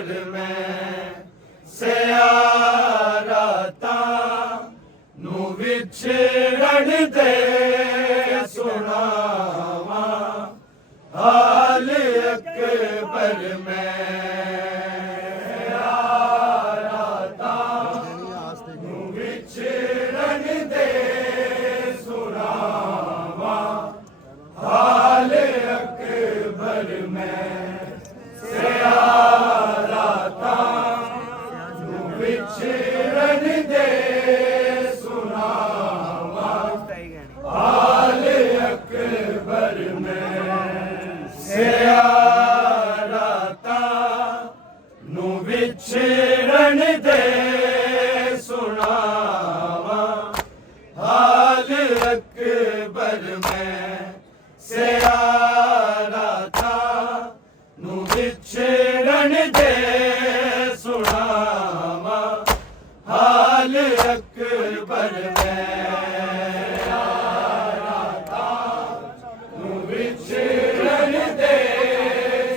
पर मैं सियारातां नूं विछड़न दे सुनावां हाल अकबर मैं सियारातां नूं विछड़न दे सुनावां हाल अकबर मैं विछड़न दे सुनावां हाल अकबर में सियारातां नूं विछड़न दे सुनावां हाल अकबर में सियारातां नूं विछड़न दे सुनावां हाल अकबर में सियारातां नूं विछड़न दे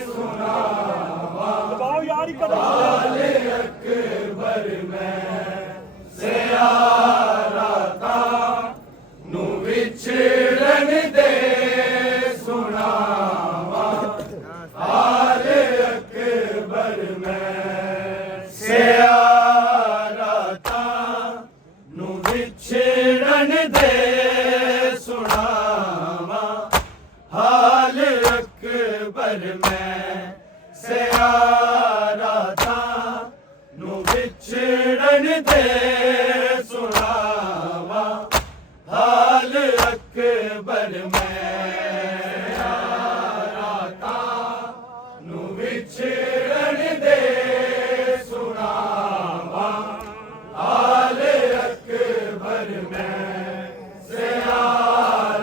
सुनावां हाल अकबर में सियारातां नूं विछड़न दे सुनावां हाल अकबर में सियारातां नूं विछड़न दे सुनावां हाल अकबर में सियारातां नूं विछड़न दे सुनावां हाल अकबर में सियारातां नूं विछड़न दे सुनावां हाल अकबर में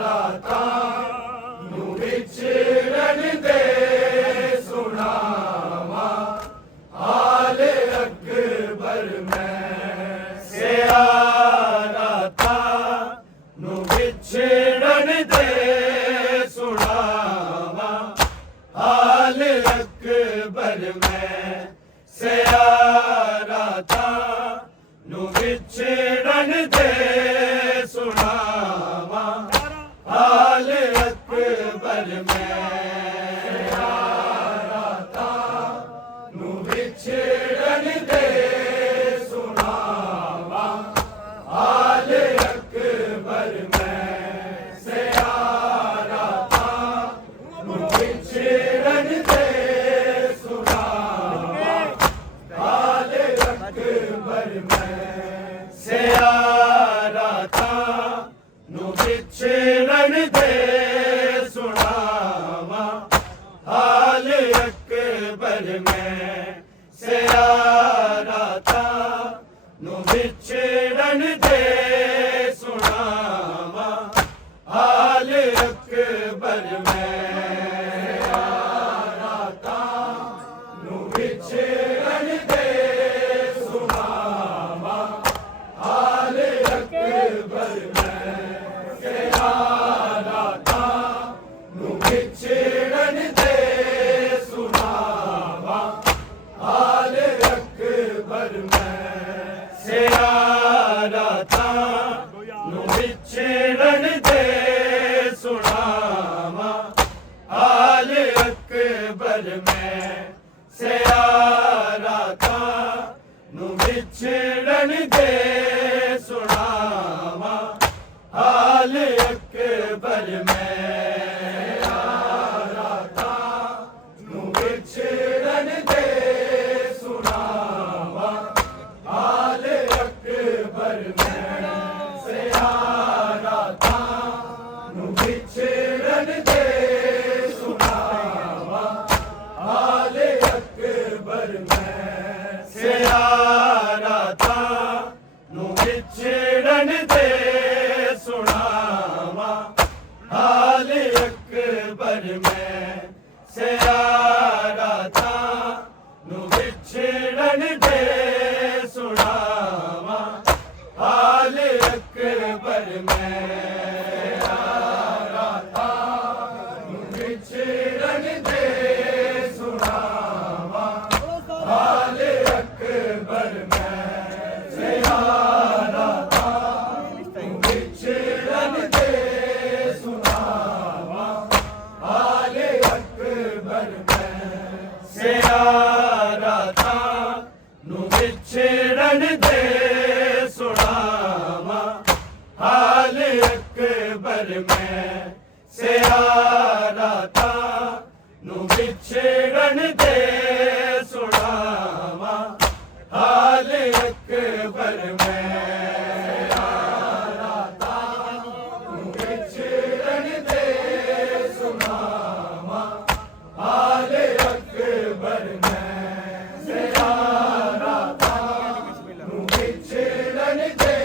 सियारातां नूं विछड़न दे सुनावां हाल अकबर में सियारातां नूं विछड़न दे सुनावां हाल अकबर में सियारातां नूं विछड़न दे सुनावां हाल अकबर में सियारातां नूं विछड़न दे सुनावां हाल अकबर में सियारातां नूं विछड़न दे सुनावां हाल अकबर में सियारातां नूं विछड़न दे सुनावां हाल अकबर में सियारातां नूं विछड़न दे सुनावां हाल अकबर में सियारातां नूं विछड़न दे सुनावां हाल अकबर में सियारातां नूं विछड़न दे सुनावां हाल अकबर में सियारातां नूं विछड़न दे सुनावां हाल अकबर में सियारातां नूं विछड़न दे सुनावां हाल अकबर में सियारातां नूं विछड़न दे सुनावां हाल अकबर में सियारातां नूं विछड़न दे सुनावां हाल अकबर में सियारातां नूं विछड़न दे सुनावां हाल अकबर में सियारातां नूं विछड़न दे सुनावां हाल अकबर में सियारातां नूं विछड़न दे सुनावां ਸਿਆਰਾ ਤਾਂ ਨੂੰ ਵਿਛੜਨ ਦੇ ਸੁਣਾਵਾਂ ਹਾਲ ਅਕਬਰ ਮੈਂ ਸਿਆਰਾ ਤਾਂ ਨੂੰ ਵਿਛੜਨ ਦੇ ਸੁਣਾਵਾਂ ਹਾਲ ਅਕਬਰ ਮੈਂ ਸਿਆਰਾ ਤਾਂ ਨੂੰ ਵਿਛੜਨ ਦੇ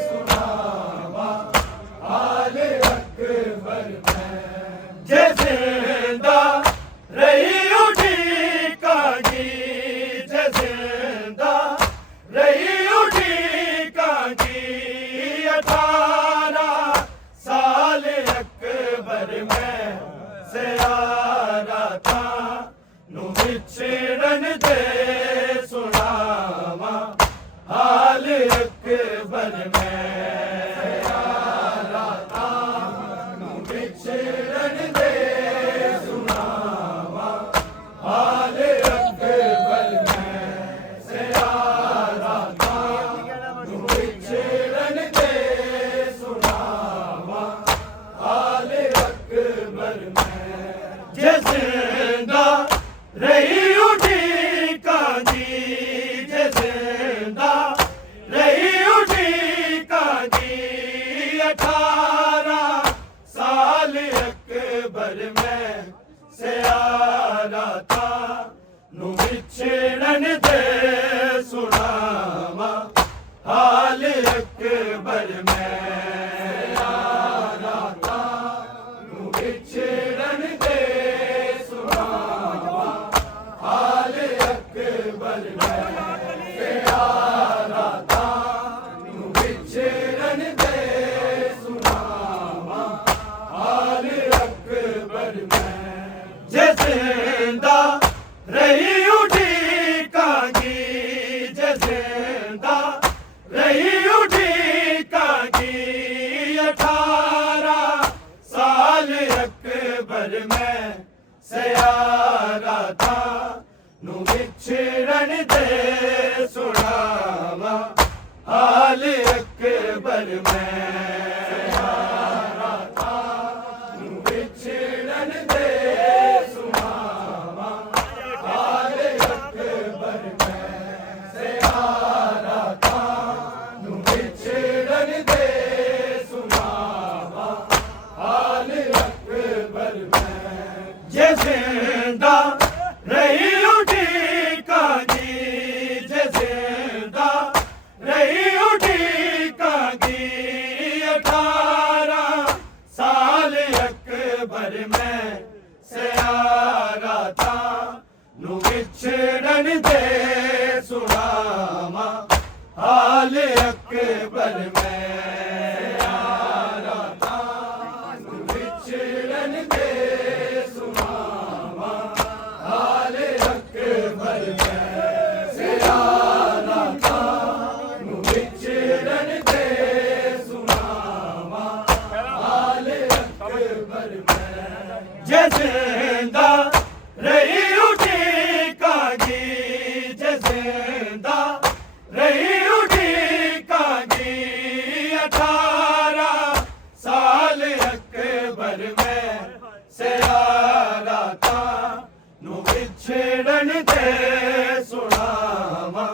ਸੁਣਾਵਾਂ ਹਾਲ ਅਕਬਰ ਜੇ ਜ਼ਿੰਦਾ ਰਹੀ ਉਡੀਕਾਂਗੀ ਜੇ ਜ਼ਿੰਦਾ ਰਹੀ ਉਡੀਕਾਂਗੀ 18 ਸਾਲ ਅਕਬਰ ਮੈਂ ਸਿਆਰਾ ਤਾਂ ਨੂੰ ਵਿਛੜਨ ਦੇ ਸੁਣਾਵਾਂ ਹਾਲ ਅਕਬਰ ਮੈਂ ਸਿਆਰਾ ਤਾਂ ਨੂੰ ਵਿਛੜਨ ਦੇ ਸੁਣਾਵਾਂ ਹਾਲ ਅਕਬਰ ਮੈਂ ਸਿਆਰਾ ਤਾਂ ਨੂੰ ਵਿਛੜਨ ਦੇ ਸੁਣਾਵਾਂ ਹਾਲ ਅਕਬਰ ਮੈਂ ਜੇ ਜ਼ਿੰਦਾ ਰਹੀ ਉਡੀਕਾਂਗੀ ਜੇ ਜ਼ਿੰਦਾ ਰਹੀ ਉਡੀਕਾਂਗੀ 18 ਸਾਲ ਅਕਬਰ ਮੈਂ ਸਿਆਰਾ ਤਾਂ ਨੂੰ ਵਿਛੜਨ ਦੇ ਸੁਣਾਵਾਂ ਹਾਲ ਅਕਬਰ ਮੈਂ ਸਿਆਰਾ ਤਾਂ ਨੂੰ ਵਿਛੜਨ ਦੇ ਸੁਣਾਵਾਂ ਹਾਲ ਅਕਬਰ ਮੈਂ ਸਿਆਰਾ ਤਾਂ ਨੂੰ ਵਿਛੜਨ ਦੇ ਸੁਣਾਵਾਂ ਹਾਲ ਅਕਬਰ ਮੈਂ ਜੇ ਜ਼ਿੰਦਾ ਰਹੀ ਉਡੀਕਾਂਗੀ ਜੇ ਜ਼ਿੰਦਾ ਰਹੀ ਉਡੀਕਾਂਗੀ 18 ਸਾਲ ਅਕਬਰ ਮੈਂ ਸਿਆਰਾ ਤਾਂ ਨੂੰ ਵਿਛੜਨ ਦੇ ਸੁਣਾਵਾਂ ਹਾਲ ਅਕਬਰ ਮੈਂ ਸਿਆਰਾ ਤਾਂ ਨੂੰ ਵਿਛੜਨ ਦੇ ਸੁਣਾਵਾਂ ਹਾਲ ਅਕਬਰ ਮੈਂ ਸਿਆਰਾ ਤਾਂ ਨੂੰ ਵਿਛੜਨ ਦੇ ਸੁਣਾਵਾਂ ਹਾਲ ਅਕਬਰ ਮੈਂ ਜੇ ਜ਼ਿੰਦਾ ਰਹੀ ਉਡੀਕਾਂਗੀ ਜੇ ਜ਼ਿੰਦਾ ਰਹੀ ਉਡੀਕਾਂਗੀ 18 ਸਾਲ ਅਕਬਰ ਮੈਂ ਸਿਆਰਾ ਤਾਂ ਨੂੰ ਵਿਛੜਨ ਦੇ ਸੁਣਾਵਾਂ ਹਾਲ ਅਕਬਰ ਮੈਂ ਸਿਆਰਾ ਤਾਂ ਨੂੰ ਵਿਛੜਨ ਦੇ ਸੁਣਾਵਾਂ ਹਾਲ ਅਕਬਰ ਮੈਂ ਸਿਆਰਾ ਤਾਂ ਨੂੰ ਵਿਛੜਨ ਦੇ ਸੁਣਾਵਾਂ ਹਾਲ ਅਕਬਰ ਮੈਂ ਜੇ ਜ਼ਿੰਦਾ ਰਹੀ ਉਡੀਕਾਂਗੀ ਜੇ ਜ਼ਿੰਦਾ ਰਹੀ ਉਡੀਕਾਂਗੀ 18 ਸਾਲ ਅਕਬਰ ਮੈਂ ਸਿਆਰਾ ਤਾਂ ਨੂੰ ਵਿਛੜਨ ਦੇ ਸੁਣਾਵਾਂ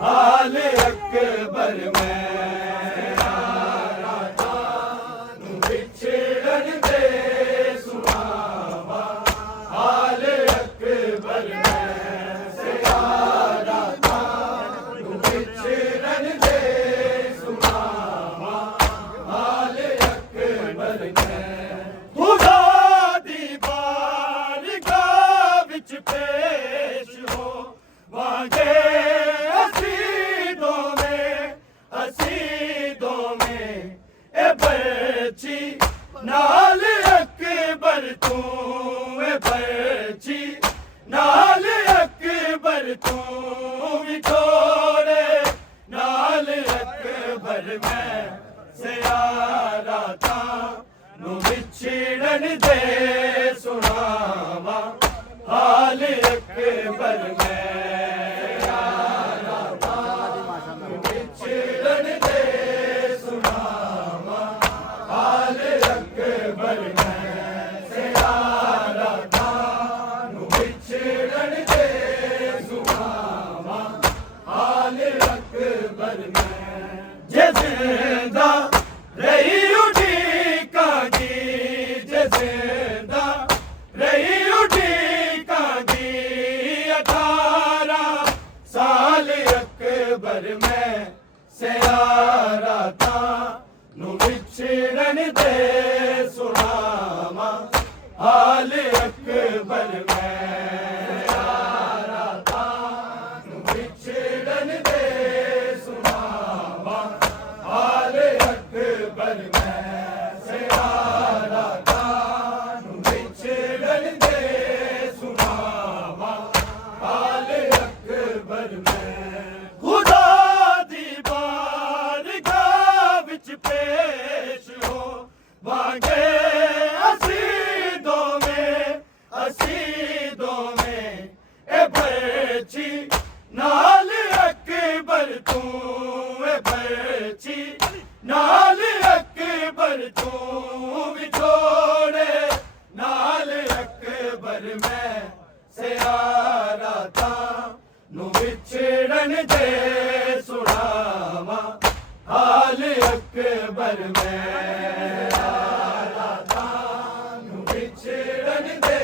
ਹਾਲ ਅਕਬਰ ਮੈਂ ਸਿਆਰਾ ਤਾਂ ਨੂੰ ਵਿਛੜਨ ਦੇ ਸੁਣਾਵਾਂ ਹਾਲ ਅਕਬਰ ਮੈਂ ਸਿਆਰਾ ਤਾਂ ਨੂੰ ਵਿਛੜਨ ਦੇ ਸੁਣਾਵਾਂ ਹਾਲ ਅਕਬਰ ਮੈਂ ਖੁਦਾ ਦੀ ਬਾਰਗਾਹ ਵਿੱਚ ਪੇਸ਼ ਹੋ ਵਾਂਗੇ ਅਸੀਂ ਦੋਵੇਂ ਇਹ ਬੱਚੀ ਨਾਲ ਅਕਬਰ ਤੂੰ ਇਹ ਬੱਚੀ ਨਾਲ ਅਕਬਰ ਤੂੰ ਵਿਛੋੜੇ ਨਾਲ ਅਕਬਰ ਮੈਂ ਸਿਆਰਾ ਤਾਂ ਨੂੰ ਵਿਛੜਨ ਦੇ ਸੁਣਾਵਾਂ ਹਾਲ ਅਕਬਰ ਮੈਂ ਵਿਛੜਨ ਦੇ ਸੁਣਾਵਾਂ ਹਾਲ ਅਕਬਰ मैं सियारा था नू विछड़न दे सुनावा हाल अकबर में जे जिंदा रही उठीकांगी जे जिंदा रही उठीकांगी 18 साल अकबर में सियारा था नू विछड़न दे सुनावा हाल अकबर में सियारा था नू विछड़न दे सुनावा हाल अकबर में सियारा था नू विछड़न दे सुनावा हाल अकबर में खुदा दी बारगाह विच पेश हो वांगे असीदों में ए बरछी नाल अकबर तू ए बरछी नाल अकबर तू विछोड़े नाल अकबर में सियारा था नू विछड़न दे सुनावा हाल अकबर में सियारा था नू विछड़न दे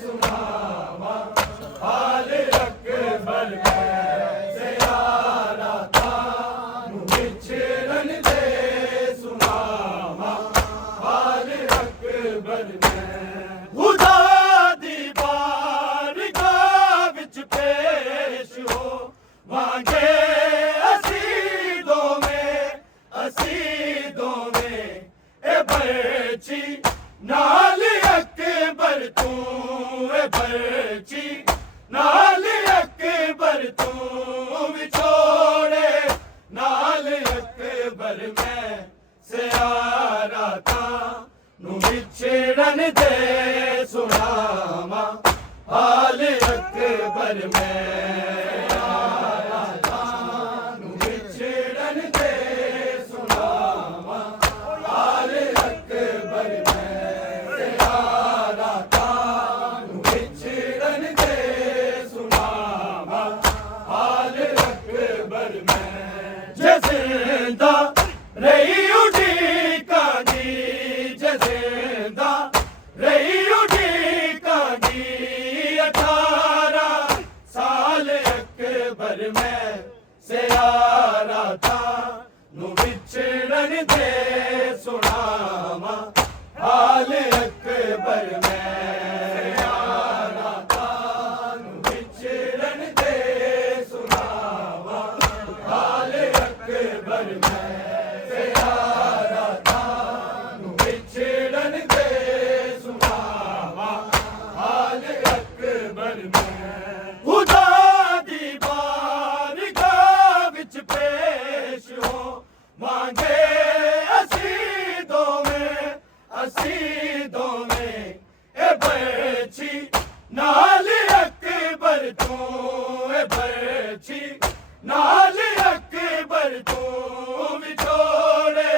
सुनावा हाल अकबर में सियारा था नू विछड़न दे सुनावा हाल अकबर में खुदा दी बारगाह विच पेश हो वांगे असीदों में ए बरछी नाल अकबर तू ए बरछी नाल अकबर तू विछोड़े नाल अकबर में सियारा था नू विछड़न दे सुनावा हाल अकबर में सियारा था नू विछड़न दे सुनावा हाल अकबर में सियारा था नू विछड़न दे सुनावा हाल अकबर में जे जिंदा रही उठीकांगी जे जिंदा रही उठीकांगी 18 साल अकबर में सियारा था नू विछड़न दे सुनावा हाल अकबर में सियारा था नू विछड़न दे सुनावा हाल अकबर में सियारा था नू विछड़न दे सुनावा हाल अकबर में खुदा दी बारगाह विच पेश हो मांगे असीदों में ए बरछी नाल अकबर तू ए बरछी नाल अकबर तू विछोड़े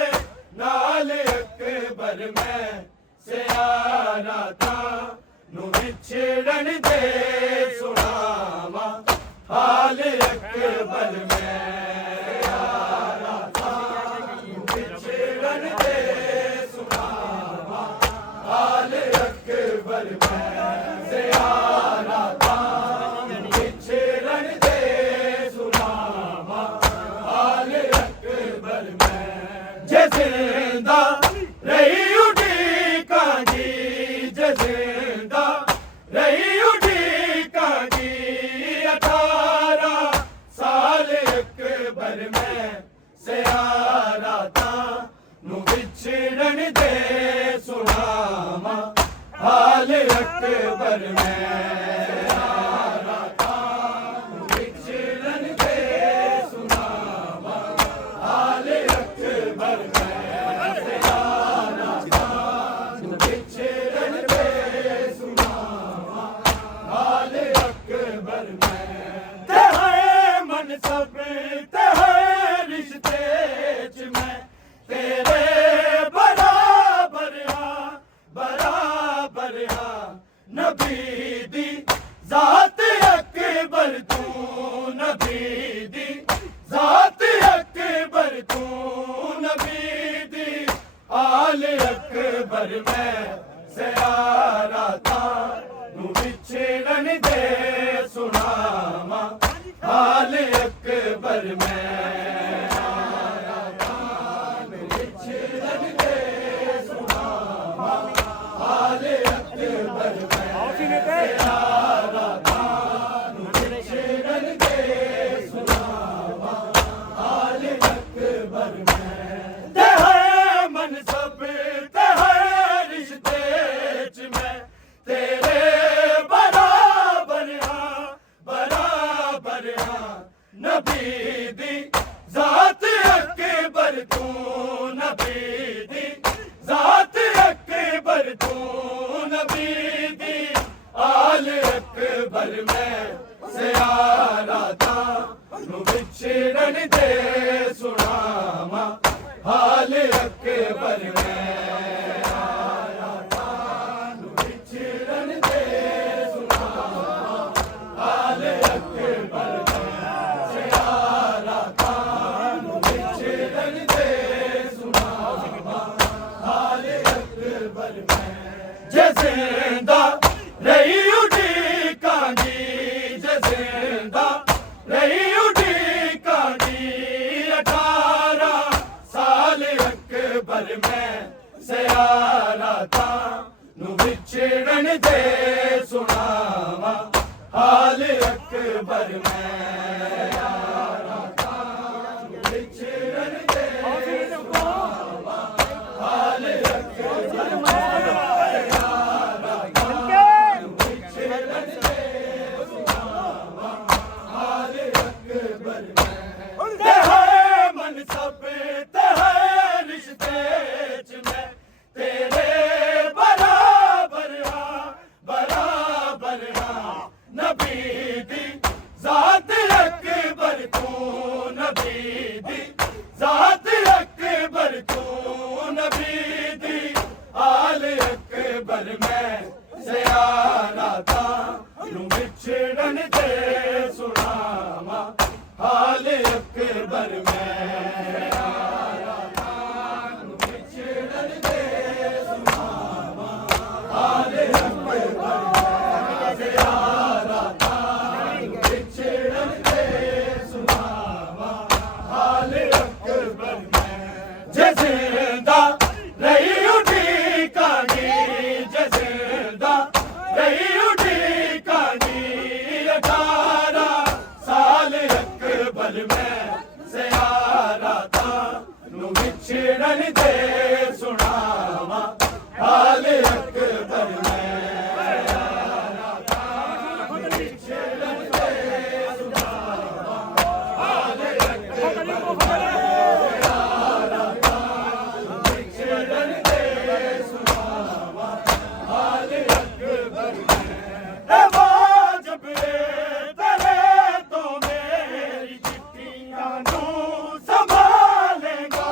नाल अकबर में सियारा था नू विछड़न दे सुनावा हाल अकबर में सियारा था नू विछड़न दे सुनावा हाल अकबर में सियारा था नू विछड़न दे सुनावा हाल अकबर में जे जिंदा रही उठीकांगी जे जिंदा रही उठीकांगी 18 साल अकबर में सियारा था नू विछड़न दे सुनावा हाल अकबर में सियारा था नू विछड़न दे सुनावा हाल अकबर में सियारा था नू विछड़न दे सुनावा हाल अकबर में ते है मन सब ते है रिश्ते च मैं तेरे बराबर हाँ ਨਬੀ ਦੀ ਜ਼ਾਤ ਅਕਬਰ ਤੂੰ ਨਬੀ ਦੀ ਜ਼ਾਤ ਅਕਬਰ ਤੂੰ ਨਬੀ ਦੀ ਆਲ ਅਕਬਰ ਮੈਂ ਜ਼ਿਆਰਤਾਂ ਨੂੰ ਵਿਛੜਨ ਦੇ ਸੁਣਾਵਾਂ ਆਲ ਅਕਬਰ ਮੈਂ ਨਬੀ ਦੀ ਜ਼ਾਤ ਅਕਬਰ ਤੂੰ ਨਬੀ ਦੀ ਜ਼ਾਤ ਅਕਬਰ ਤੂੰ ਨਬੀ ਦੀ ਆਲ ਅਕਬਰ ਮੈਂ ਜ਼ਿਆਰਤਾਂ ਨੂੰ ਵਿਛੜਨ ਦੇ ਸੁਣਾਵਾਂ ਹਾਲ ਅਕਬਰ ਮੈਂ ਨੂੰ ਵਿਛੜਨ ਦੇ ਸੁਣਾਵਾਂ ਹਾਲ ਅਕਬਰ ਜਿੰਦਾ ਰਹੀ ਉਡੀਕਾਂਗੀ ਜਿੰਦਾ ਰਹੀ ਉਡੀਕਾਂਗੀ 18 ਸਾਲ ਅਕਬਰ ਮੈਂ ਜ਼ਿਆਰਤਾਂ ਨੂੰ ਵਿਛੜਨ ਦੇ ਸੁਣਾਵਾਂ ਹਾਲ ਅਕਬਰ ਮੈਂ ਜ਼ਿਆਰਤਾਂ ਨੂੰ ਵਿਛੜਨ ਦੇ ਸੁਣਾਵਾਂ ਹਾਲ ਅਕਬਰ ਮੈਂ ਵਿਛੜਨ ਦੇ ਸੁਣਾਵਾਂ ਹਾਲ ਅਕਬਰ ਮੈਂ ਨੂੰ ਵਿਛੜਨ ਦੇ ਸੁਣਾਵਾਂ ਹਾਲ ਅਕਬਰ ਮੈਂ ਜ਼ਿਆਰਤਾਂ ਨੂੰ ਵਿਛੜਨ ਦੇ ਸੁਣਾਵਾਂ ਹਾਲ ਅਕਬਰ ਮੈਂ ਜਿੰਦਾ ਰਹੀ ਉਡੀਕਾਂਗੀ ਜਿੰਦਾ ਰਹੀ 18 ਸਾਲ ਅਕਬਰ ਮੈਂ ਜ਼ਿਆਰਤਾਂ ਨੂੰ ਵਿਛੜਨ ਦੇ ਸੁਣਾਵਾਂ ਹਾਲ ਅਕਬਰ ਮੈਂ ਜ਼ਿਆਰਤਾਂ ਨੂੰ ਵਿਛੜਨ ਦੇ ਸੁਣਾਵਾਂ ਹਾਲ ਅਕਬਰ ਮੈਂ ਜ਼ਿਆਰਤਾਂ ਨੂੰ ਵਿਛੜਨ ਦੇ ਸੁਣਾਵਾਂ ਹਾਲ ਅਕਬਰ ਮੈਂ ਵਾਜਬ ਤੇਰੇ ਤੋਂ ਮੇਰੀ ਚਿੱਠੀਆਂ ਨੂੰ ਸੰਭਾਲੇਗਾ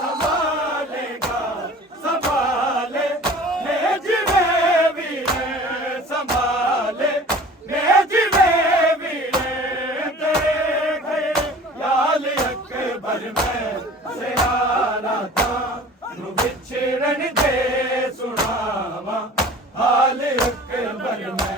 ਸੰਭਾਲੇਗਾ ਸੰਭਾਲੇ ਮੈਂ ਜਿਵੇਂ ਵੀ ਸੰਭਾਲੇ ਮੈਂ ਜਿਵੇਂ ਵੀ ਤੇਰੇ ਖਿਆਲ ਅਕਬਰ ਮੈਂ ਜ਼ਿਆਰਤਾਂ ਨੂੰ ਵਿਛੜਨ ਦੇ ਸੁਣਾਵਾਂ ਹਾਲ ਅਕਬਰ ਮੈਂ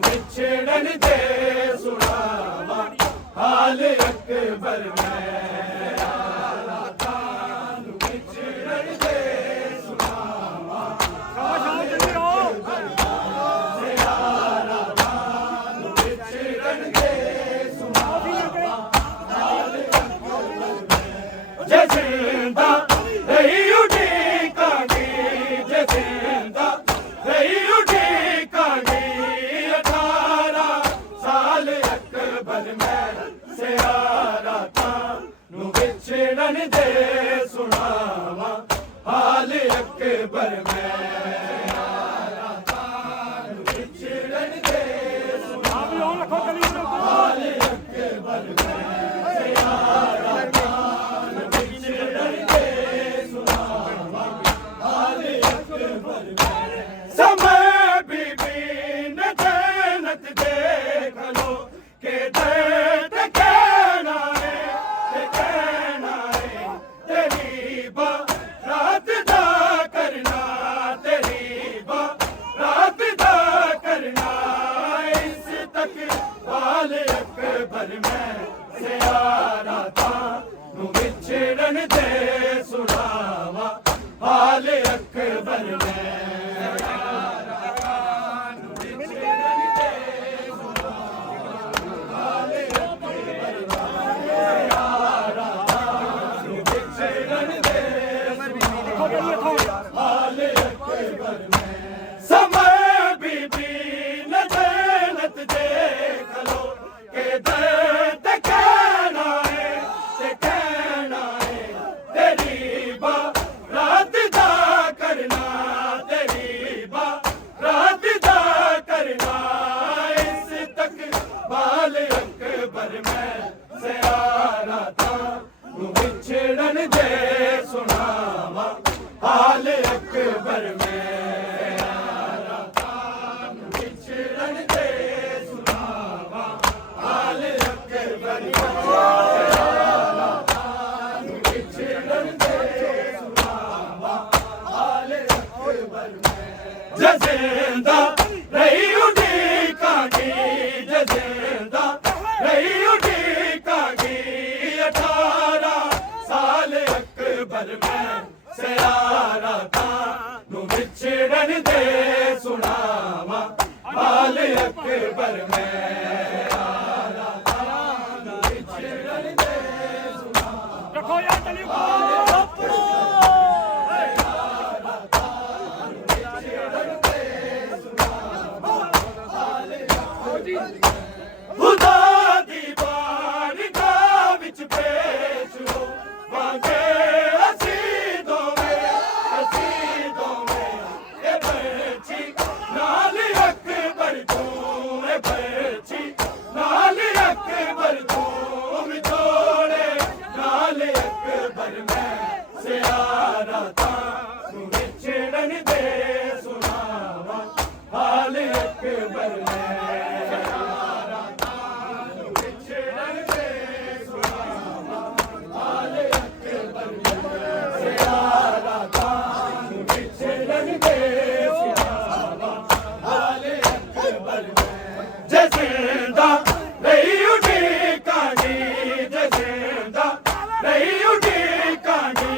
ਵਿਛੜਨ ਦੇ ਸੁਣਾਵਾਂ ਹਾਲ ਅਕਬਰ ਮੈਂ ਜ਼ਿਆਰਤਾਂ ਨੂੰ ਵਿਛੜਨ ਦੇ ਸੁਣਾਵਾਂ ਹਾਲ ਅਕਬਰ ਮੈਂ ਜ਼ਿਆਰਤਾਂ ਨੂੰ ਵਿਛੜਨ ਦੇ ਸੁਣਾਵਾਂ ਅਕਬਰ ਮੈਂ ਸਿਆਰਾ ਤਾਂ ਨੂੰ ਵਿਛੜਨ ਦੇ ਸੁਣਾਵਾਂ ਹਾਲ ਅਕਬਰ ਮੈਂ ਸਿਆਰਾ ਤਾਂ ਨੂੰ ਵਿਛੜਨ ਦੇ ਸੁਣਾਵਾਂ ਹਾਲ ਅਕਬਰ ਮੈਂ ਸਿਆਰਾ ਤਾਂ ਨੂੰ ਵਿਛੜਨ ਦੇ ਸੁਣਾਵਾਂ ਹਾਲ ਅਕਬਰ ਮੈਂ ਸਮੇਂ ਬੀਬੀ ਨੇ ਜੰਨਤ ਦੇਖ ਲੋ ਕਿ ਦਰਦ ਕਹਿਣਾ ਹੈ ਤੇਰੀ ਬਾਰਾਤ ਦਾ ਕਰਨਾ ਤੇਰੀ ਬਾਰਾਤ ਦਾ ਕਰਨਾ ਇਸ ਤੱਕ ਵਾਲ ਅਕਬਰ ਮੈਂ ਸਿਆਰਾ ਤਾਂ ਨੂੰ ਵਿਛੜਨ ਦੇ ਸੁਣਾਵਾਂ ਹਾਲ ਅਕਬਰ ਮੈਂ समय बीबी ने जन्नत देख लो कि दर्द कहना है तेरी बारात दा करना तेरी बारात दा करना इस तक बाल अकबर मैं सियारा तां नूं विछड़न दे सुनावां हाल अकबर में जज़िंदा रही उड़ीकागी जज़िंदा रही उड़ीकागी 18 साल अकबर में सियारा तां नूं विछड़न दे सुनावां हाल अकबर में सियारा तां नूं विछड़न दे सुनावां रखो यार चलिए खुदा दी बारगाह विच पेश हो वांगे असी दोवें ए बच्ची नाल अकबर तूं ए बच्ची नाल अकबर तूं विछोड़े नाल अकबर मैं सियारा तां नूं विछड़न दे सुनावां हाल अकबर मैं जज़िंदा रही उड़ीकागी जज़िंदा रही उड़ीकागी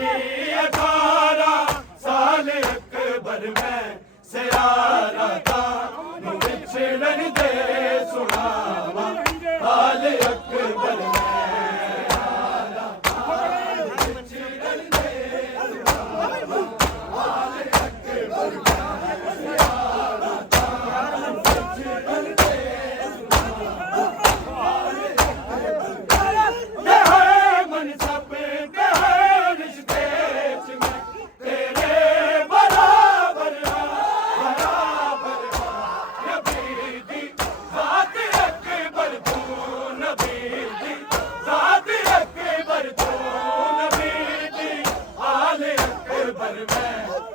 18 साल अकबर में सियारा तां नूं विछड़न दे सुनावां हाल अकबर में हाल अकबर में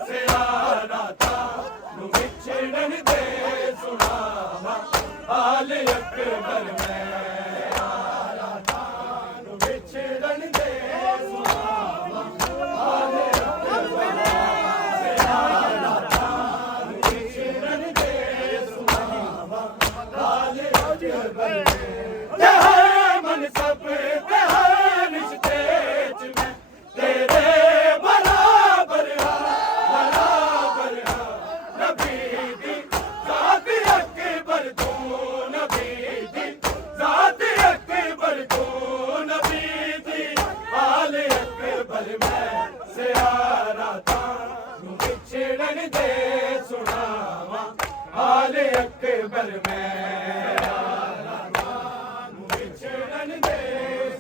सियारा तां नूं विछड़न दे सुनावां हाल अकबर में सियारा तां नूं विछड़न दे सुनावां हाल अकबर में हर मनसब ते हर रिश्ते च मैं तेरे बराबर नबी दी ज़ात अकबर तूं नबी दी ज़ात अकबर तूं नबी दी हाल अकबर में सियारा तां नूं विछड़न दे सुनावां हाल अकबर में